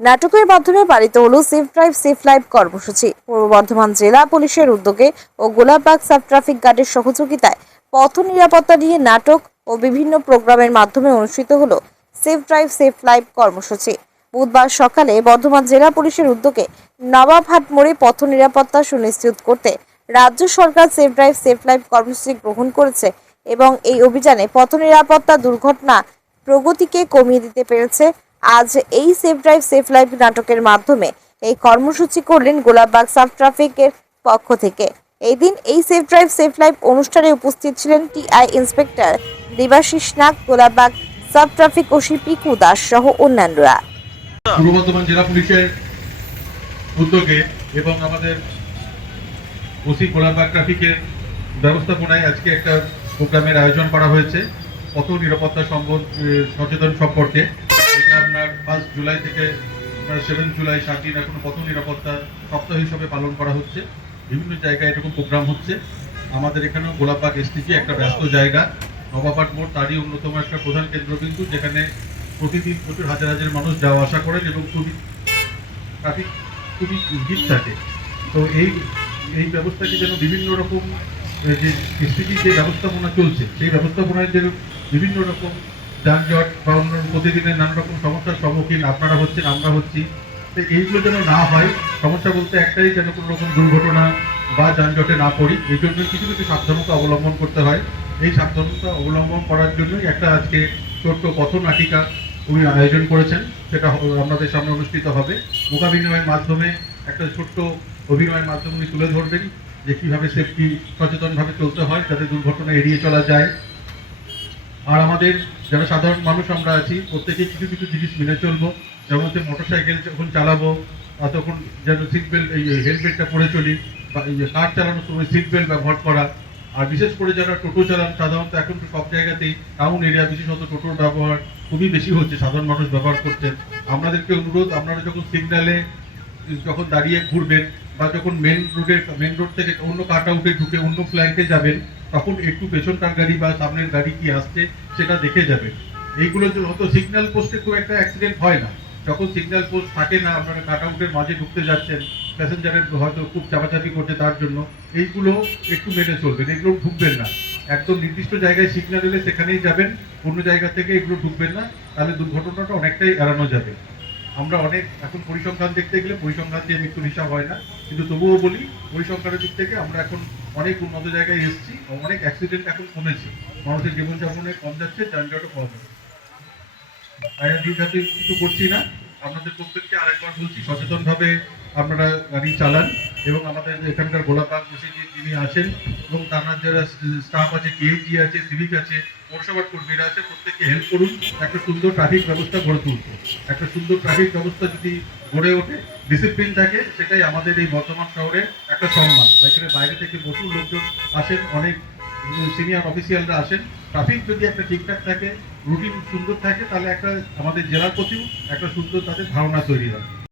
নাটকের মাধ্যমে পালিত হলো সেফ ড্রাইভ সেফ লাইফ কর্মসূচি। পূর্ব বর্ধমান জেলা পুলিশের উদ্যোগে ও গোলাপবাগ সাব ট্রাফিক গার্ডের সহযোগিতায় পথ নিরাপত্তা নিয়ে নাটক ও বিভিন্ন প্রোগ্রামের মাধ্যমে অনুষ্ঠিত হল সেফ ড্রাইভ সেফ লাইফ কর্মসূচি। বুধবার সকালে বর্ধমান জেলা পুলিশের উদ্যোগে নবাবহাট মোড়ে পথ নিরাপত্তা সুনিশ্চিত করতে রাজ্য সরকার সেফ ড্রাইভ সেফ লাইফ কর্মসূচি গ্রহণ করেছে এবং এই অভিযানে পথ নিরাপত্তা দুর্ঘটনা প্রগতিকে কমিয়ে দিতে পেরেছে আজ এই সেফ ড্রাইভ সেফ লাইফ নাটকের মাধ্যমে এই কর্মসূচি করলেন গোলাপবাগ সাব ট্রাফিকের পক্ষ থেকে। এই দিন এই সেফ ড্রাইভ সেফ লাইফ অনুষ্ঠানে উপস্থিত ছিলেন TI inspector Debashis Nag, Golapbag sub traffic OC Piku Das সহ অন্যান্যরা। পূর্ব বর্ধমান জেলা পুলিশের উদ্যোগে এবং আমাদের ওসি গোলাবাগ ট্রাফিকের ব্যবস্থাপনায় আজকে একটা প্রোগ্রামের আয়োজন করা হয়েছে। পথ নিরাপত্তা সচেতন সম্পর্কে। এটা আপনার ফার্স্ট জুলাই থেকে সেভেন জুলাই দিন এখন পথ নিরাপত্তা সপ্তাহ হিসাবে পালন করা হচ্ছে। বিভিন্ন জায়গায় এরকম প্রোগ্রাম হচ্ছে। আমাদের এখানেও গোলাপবাগ এসটিজি একটা ব্যস্ত জায়গা। নবাবাট মোড় তারই অন্যতম একটা প্রধান কেন্দ্রবিন্দু, যেখানে প্রতিদিন প্রচুর হাজার হাজার মানুষ যাওয়া আসা করেন এবং খুবই ট্রাফিক খুবই ভিড় থাকে। তো এই এই ব্যবস্থাকে যেন বিভিন্ন রকম যে স্থিতি যে ব্যবস্থাপনা চলছে, সেই ব্যবস্থাপনায় যে বিভিন্ন রকম যানজট বা অন্য প্রতিদিনের নানা রকম সমস্যার সম্মুখীন আপনারা হচ্ছেন, আমরা হচ্ছি। তো এইগুলো যেন না হয়, সমস্যা বলতে একটাই, যেন কোনো রকম দুর্ঘটনা বা যানজটে না পড়ি। এই জন্য কিছু কিছু সাবধানতা অবলম্বন করতে হয়। এই সাবধানতা অবলম্বন করার জন্যই একটা আজকে ছোট্ট পথ নাটিকা উনি আয়োজন করেছেন। সেটা আপনাদের সামনে অনুষ্ঠিত হবে। মোকাবিনয়ের মাধ্যমে একটা ছোট্ট অভিনয়ের মাধ্যমে উনি তুলে ধরবেন যে কীভাবে সেফটি সচেতনভাবে চলতে হয়, যাতে দুর্ঘটনা এড়িয়ে চলা যায়। আর আমাদের যারা সাধারণ মানুষ আমরা আছি প্রত্যেকে কিছু কিছু জিনিস মেনে চলবো, যেমন হচ্ছে মোটর সাইকেল যখন চালাবো তখন যেন সিট বেল্ট এই হেলমেটটা পরে চলি, বা এই যে কার চালানোর সময় সিট বেল্ট ব্যবহার করা। আর বিশেষ করে যারা টোটো চালান, সাধারণত এখন তো সব জায়গাতেই টাউন এরিয়া বিশেষত টোটোর ব্যবহার খুবই বেশি হচ্ছে, সাধারণ মানুষ ব্যবহার করছেন আপনাদেরকে অনুরোধ, আপনারা যখন সিগন্যালে যখন দাঁড়িয়ে ঘুরবেন, বা যখন মেন রোডে মেন রোড থেকে অন্য কাট আউটে ঢুকে অন্য ফ্ল্যাঙ্কে যাবেন তখন একটু পেছনটার গাড়ি বা সামনের গাড়ি কি আসছে সেটা দেখে যাবে। এইগুলো হয়তো সিগন্যাল পোস্টে খুব একটা অ্যাক্সিডেন্ট হয় না। যখন সিগন্যাল পোস্ট থাকে না, আপনারা কাট আউটের মাঝে ঢুকতে যাচ্ছেন প্যাসেঞ্জারের হয়তো খুব চাপাচাপি করছে তার জন্য, এইগুলো একটু মেনে চলবেন, এগুলো ঢুকবেন না। একদম নির্দিষ্ট জায়গায় সিগন্যাল এলে সেখানেই যাবেন, অন্য জায়গা থেকে এগুলো ঢুকবেন না, তাহলে দুর্ঘটনাটা অনেকটাই এড়ানো যাবে। আমরা অনেক, এখন পরিসংখ্যান দেখতে গেলে পরিসংখ্যান দিয়ে মৃত্যুর হিসাব হয় না, কিন্তু তবুও বলি, পরিসংখ্যানের দিক থেকে আমরা এখন অনেক উন্নত জায়গায় এসেছি অনেক অ্যাক্সিডেন্ট এখন কমেছে। মানুষের জীবনযাপনে কম যাচ্ছে যানজটও কম হচ্ছে তাই আমি কিছু করছি না। আপনাদের প্রত্যেককে আরেকবার বলছি, সচেতনভাবে আপনারা গাড়ি চালান এবং আমাদের এখানকার গোলাপাক মসজিদ যিনি আছেন এবং তার যারা স্টাফ আছে কেএজি আছে সিভিক আছে পৌরসভার কর্মীরা আছে, প্রত্যেককে হেল্প করুন। একটা সুন্দর ট্রাফিক ব্যবস্থা গড়ে তুলতে। একটা সুন্দর ট্রাফিক ব্যবস্থা যদি গড়ে ওঠে ডিসিপ্লিন থাকে, সেটাই আমাদের এই বর্তমান শহরের একটা সম্মান। এখানে বাইরে থেকে প্রচুর লোকজন আসেন, অনেক সিনিয়র অফিসিয়ালরা আসেন। ট্রাফিক যদি একটা ঠিকঠাক থাকে রুটিন সুন্দর থাকে, তাহলে একটা আমাদের জেলার প্রতিও একটা সুন্দর তাদের ধারণা তৈরি হয়।